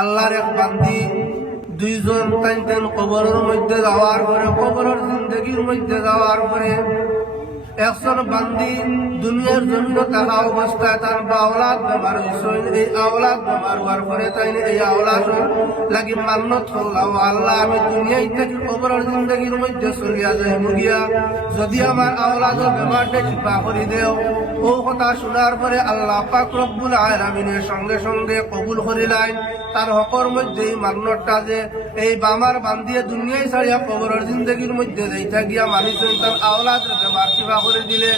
আল্লাহর এক বান্দি দুইজন তাইতেন কবরের মধ্যে যাওয়ার পরে, কবরের জিন্দগির মধ্যে যাওয়ার পরে একজন বান্দি দুনিয়ার জমিন থাকা অবস্থায় তার আওলাদ বেমার হয়েছিল। এই আওলাদ বেমার হওয়ার পরে তাই এই আওলাদ লাগি মান্নত করলাম, আল্লাহ আমি দুনিয়ায় থেকে কবরের জিন্দগির মধ্যে চলিয়া যাই মুগিয়া, যদি আমার আওলাদের বেমারটা চিপা করে দেও। ও কথা শোনার পরে আল্লাহ পাক রব্বুল আলামিনের সঙ্গে সঙ্গে কবুল করিলেন তার হকর মধ্যে এই মান্নতটা যে এই বামার বান্দিয়ে দুনিয়ায় ছাড়িয়া কবরের জিন্দগির মধ্যে যাইতা গিয়া মানুষজন তার আওলাদের বেমার চিপা করে দিলে।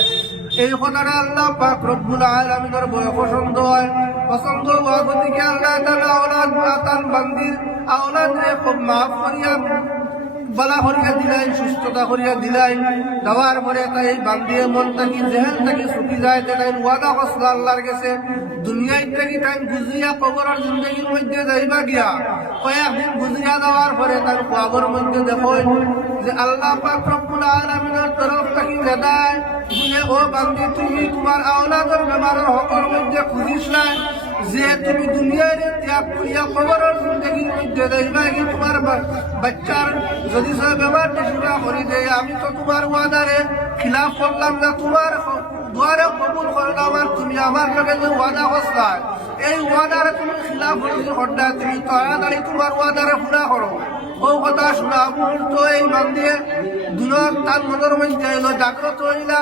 এই কথাটা আল্লাহ পাক রব্বুল আলামিনের বড় পছন্দ হয়। পছন্দ হওয়া গতিকে আল্লাহ তাআলা আওলাদ তার বান্দির আওলাদরে খুব মাফ করিয়া বালা করিয়া দিলেন, সুস্থতা করিয়া দিলেন। দেওয়ার পরে তাই বান্দিয়ে মন থাকি জেহেন থাকি ছুটি যায়, তাই ওয়াদা করছিল আল্লাহর কাছে দুনিয়ায় থেকে তাই গুজিয়া কবরের জিন্দগির মধ্যে যাইবা গিয়া কয়েকদিন গুজিয়া দেওয়ার পরে তার খোয়াবর মধ্যে দেখেন যে আল্লাহ পাক রব্বুল আলামিনের তরফ থেকে নেদায় বলে, ও বান্দি তুমি তোমার আওলাদের বেমারের হকর মধ্যে খুঁজিস না, যে তুমি দুনিয়ার ত্যাগ করিয়া কবরের জিন্দগির মধ্যে যাইবা কি তোমার বাচ্চার যদি সে বেমারটা সেবা করি দেয়, আমি তো তোমার ওয়াদারে খিলাফ করলাম না, তোমার দুয়ারে কবুল করলাম, আর তুমি আমার লগে যে ওয়াদা করলা এই ওয়াদারে তুমি খিলাফ করলা, তুমি তাড়াতাড়ি তোমার ওয়াদারে পুরা করো। ও কথা শোনা মুহূর্ত এই বান্দিয়ে দিনত তার মনের মধ্যে এলো, জাগ্রত হইলা,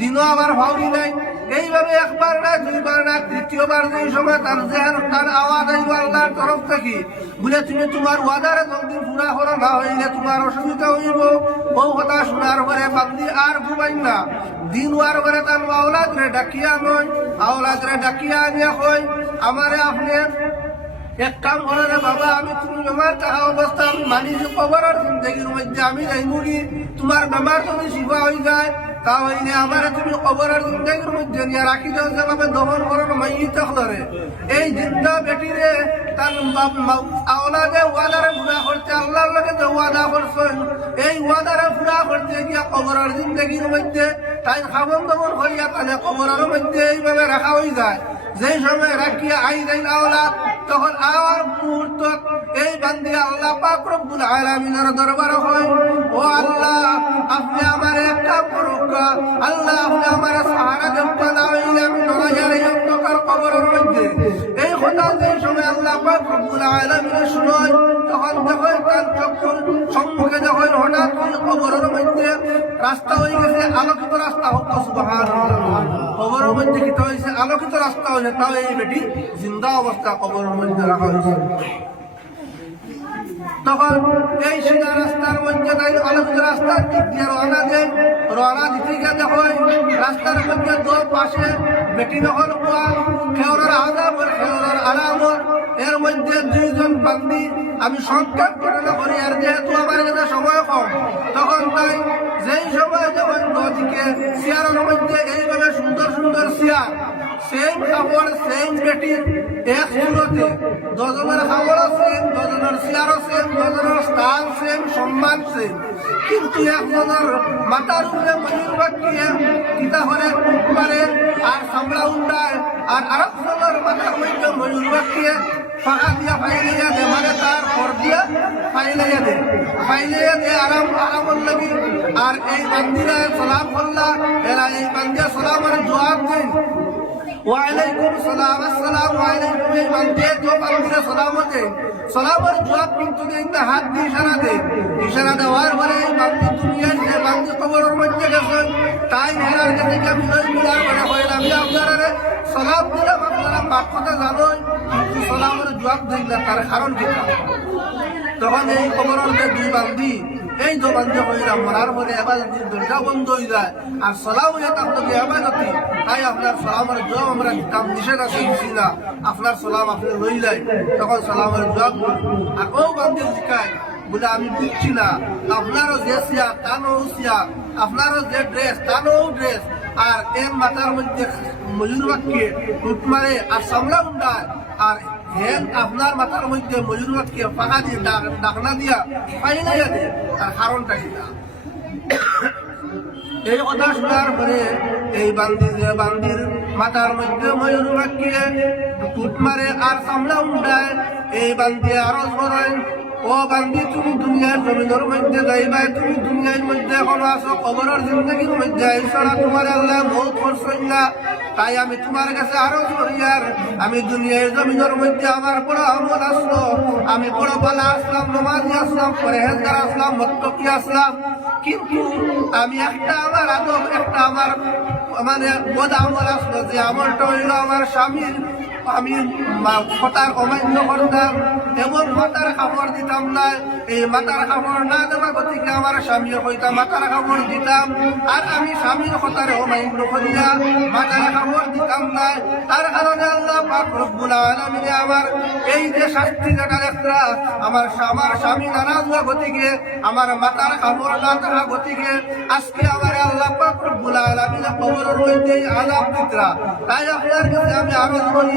দিনও আমার ভাবি নাই। এইভাবে একবার না দুইবার না তৃতীয়বার যেই সময় তার জেহেন তার আওয়াজ আইল আল্লাহর তরফ থেকে বলে, তুমি তোমার ওয়াদারে জলদি পুরা করো, না হইলে তোমার অসুবিধা হইব। ও কথা শোনার পরে বান্দি আর ঘুমাই না, দিন হওয়ার পরে তার আওলাদরে ডাকিয়া নয়, আওলাদরে ডাকিয়া আনিয়া কই, আমারে আপনি এক কাম করে রে বাবা, আমি তুমি আমার টাকা অবস্থা আমি মানি যে কবরের জিন্দগির মধ্যে আমি যাইমুগি, তোমার বেমার যদি শিফা হয়ে যায় তা হইলে আমার তুমি কবরের জিন্দগির মধ্যে নিয়ে রাখি দাও, যেভাবে দমন করেন মাইয়িত হলরে এই জিন্দা বেটিরে তার আওলাদে ওয়াদারে পুরা করতে আল্লাহর লগে যে ওয়াদা করছেন এই ওয়াদারে পুরা করতে গিয়া কবরের জিন্দগির মধ্যে তাই খাবন দমন করিয়া তাহলে কবরের মধ্যে এইভাবে রাখা হয়ে যায়। যেই সময় রাখিয়া আই যাই আওলাদ, তখন আমার মুহূর্ত এই বান্দি আল্লাহ পাক রব্বুল আলামিনের দরবারে হয়, ও আল্লাহ আপনি আমার এক কাম করুক, আল্লাহ আপনি আমার সাহারা দেবতা না হইলে আমি নড়া যাই অন্ধকার কবরের মধ্যে। এই কথা যেই সময় আল্লাহ পাক রব্বুল আলামিনের শুনয়, তখন যখন তার চক্ষুর সম্মুখে যখন হঠাৎ কবরের মধ্যে রাস্তা হয়ে গেছে, আলোকিত রাস্তা হোক সুবহানাল্লাহ, কবরের মধ্যে কি হয়েছে আলোকিত রাস্তা হয়েছে, তাও এই বেটি জিন্দা অবস্থা কবরের মধ্যে রাখা হয়েছে। তখন এই সিধা রাস্তার মধ্যে তাই আলোকিত রাস্তার দিক দিয়ে রওনা দেন, রওনা দিতে গিয়ে দেখো রাস্তার মধ্যে দু পাশে বেটি নহল কুয়া, খেওরের আজাব খেওরের আরামর, এর মধ্যে দুইজন বান্দি। আমি সংক্ষেপ ঘটনা করি আর যেহেতু আমার কাছে সময় কম, তখন তাই যেই সময় যখন নদীকে চেয়ারের মধ্যে এইভাবে সুন্দর সুন্দর চেয়ার, সেম কাপড় সেম বেটির এক সুরতে, দুজনের কাপড় সেম, দুজনের চেয়ারও সেম, দুজনের স্থান সেম, সম্মান সেম, কিন্তু একজনের মাথার উপরে ময়ূর বাকিয়ে কিতা করে পারে আর সামলা উন্ডায়, আর আরেকজনের মাথার মধ্যে ময়ূর বাকিয়ে ফাঁকা দিয়া ফাইলাইয়া দে, মানে তার ঘর দিয়া ফাইলাইয়া দে আরাম আরামর লাগি। আর এই বান্দিরা সালাম করলা, এরা এই বান্দিয়া সালামের জবাব দেন, ওয়ালাইকুম সালাম, আসসালামু আলাইকুম। এই বান্দিয়া তো বান্দিরা সালাম দেন, সালামের জবাব কিন্তু একটা হাত দিয়ে ইশারা দেওয়ার পরে এই বান্দি দুনিয়ার যে বান্দি কবরের মধ্যে গেছেন তাই হেরার কাছে মিলার করে হইল, আমি আপনারা সালাম দিলাম, আপনারা পাক কথা জানোই, কিন্তু সালামের জবাব দিল তার কারণ কি? তখন এই কবরের যে দুই বান্দি, এই দো বান্দি হইলাম মরার পরে এবার দরজা বন্ধ হয়ে যায় আর সালাম হয়ে থাকতো যে এবাদতি, তাই আপনার সালামের জবাব আমরা কাম নিষেধ আছে দিছি না, আপনার সালাম আপনি লইলাই, তখন সালামের জবাব আর ও বান্দি শিখায় বলে আমি বুঝছি না, আপনারও যে সিয়া তানও সিয়া, আপনারও যে ড্রেস তানও ড্রেস, আর এর মাথার মধ্যে ময়ূর বাক্যে টুট মারে আর সামলা উন্ডায়, আর হেন আপনার মাথার মধ্যে ময়ূর বাক্যে ফাঁকা দিয়ে ডাকনা দিয়া ফাইলাইয়া দে, তার কারণটা কিনা? এই কথা শোনার পরে এই বান্দির মাথার মধ্যে ময়ূর রাখিয়ে টুট মারে আর সামলা উঠায় এই বান্দি আরো করেন ও বান্দি তুমি দুনিয়ার জমিনের মধ্যে যাইবা তুমি দুনিয়ার মধ্যে এখনো আসো কবরের জিন্দগির মধ্যে আইসরা তোমার আল্লাহ মৌত করছেন না তাই আমি তোমার কাছে আরো করিয়ার আমি দুনিয়ার জমিনের মধ্যে আমার বড় আমল আসলো আমি বড় পালা আসলাম নমাজি আসলাম পরেহেজগার আসলাম মত্তকি আসলাম কিন্তু আমি একটা আমার আদব একটা আমার মানে বদ আমল আসলো যে আমলটা হইল আমার স্বামীর আমি কথার অমান্য করতাম এবং মাথার কাপড় দিতাম না এই মাথার কাপড় না দেওয়া গতিকে আমার স্বামী হইতাম মাথার কাপড় দিতাম আর আমি স্বামীর কথার অমান্য করিয়া মাথার কাপড় দিতাম না তার কারণে আল্লাহ পাক রব্বুল আলামিন আমার এই যে শাস্তি যেটা একটা আমার স্বামী নারাজ হওয়া গতিকে আমার মাথার কাপড় না থাকা গতিকে আজকে আমার আল্লাহ পাক রব্বুল আলামিন কবরের মধ্যে আযাব দিতরা তাই আপনার কাছে আমি আবেদন করি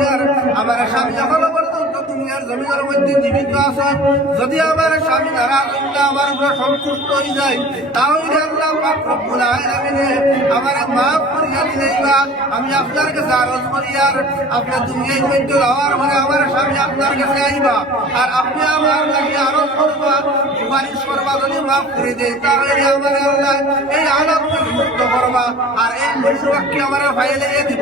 আমার স্বামী এখনো পর্যন্ত দুনিয়ার জমিনের মধ্যে জীবিত আছেন যদি আমার স্বামী নারাজ আমার উপর সন্তুষ্ট হয়ে যায় তাহলে আল্লাহ পাক রব্বুল আলামিন আমার মাফ করিয়া দিলেইবা আমি আপনার কাছে আরজ করি আর আপনার দুনিয়ার মধ্যে যাওয়ার পরে আমার স্বামী আপনার কাছে আইবা আর আপনি আমার কাছে আরজ করবা সুপারিশ করবা যদি মাফ করে দেয় তাহলে আমার আল্লাহ এই আলাপ মুক্ত করবা আর এই মনির বাক্যে আমার ফাইলে দিব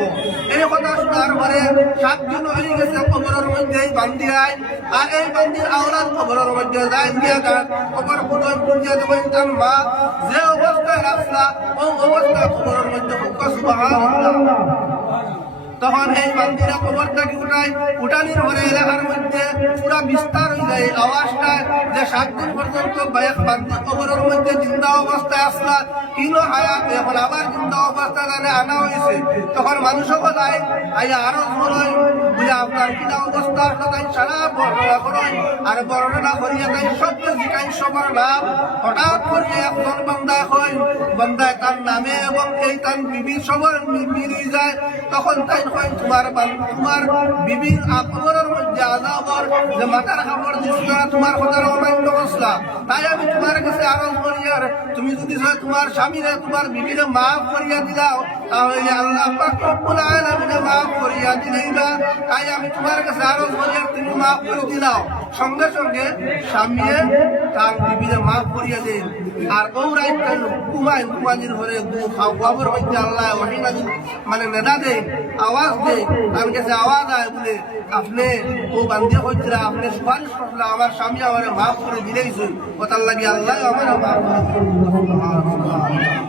এই কথা শোনার পরে 7 দিন হয়ে গেছে কবরের মধ্যে বান্দি আয় আর এই বান্দির আওলাদ কবরের মধ্যে যায় গিয়া তার কবর পুজো পূজা দেবেন তার মা যে অবস্থায় রাখলা ও অবস্থা কবরের মধ্যে সুবহানাল্লাহ তখন এই বান্দিরা কবর থেকে উঠানির পরে এলাকার মধ্যে পুরা বিস্তার হয়ে যায় আওয়াজটা যে 7 দিন পর্যন্ত বান্দি কবরের মধ্যে জিন্দা অবস্থায় আসলা কিনো হায়াত এখন আবার জিন্দা অবস্থায় আনা হয়েছে তখন মানুষও যায় আইয়া আরো হয় বুঝে আপনার কিনা অবস্থা তাই সারা বর্ণনা করেন আর বর্ণনা করিয়া তাই সত্য জিকাই সবার নাম হঠাৎ করিয়া একজন বান্দা হয় বান্দায় তার নামে এবং এই তার বিবি সবার মিলিয়ে যায় তখন তাই তোমার বিবির কবরের মধ্যে আযাবর যে মাথার কাপড় দিছিলা তোমার কথার অমান্য করছলা তাই আমি তোমার কাছে আরজ করি আর তুমি যদি তোমার স্বামীরে তোমার বিবিরে মাফ করিয়া দিলাও তাহলে আল্লাহ পাক রব্বুল আলামিন মাফ করিয়া দিলেইবা তাই আমি তোমার কাছে আরজ করি আর তুমি মাফ করে দিলাও সঙ্গে সঙ্গে স্বামীয়ে তার বিবিরে মাফ করিয়া দেন আর ও রাইতে ঘুমানির ঘরে খাওয়াবার মধ্যে আল্লাহ ওয়াহিনাজি মানে নেদা দেয় আওয়াজ দেয় তার কাছে আওয়াজ আয় বলে আপনি ও বান্ধে হইতরা আপনি সুপারিশ করলে আমার স্বামী আমার মাফ করে দিলেই কথার লাগে আল্লাহ আমার মাফ করে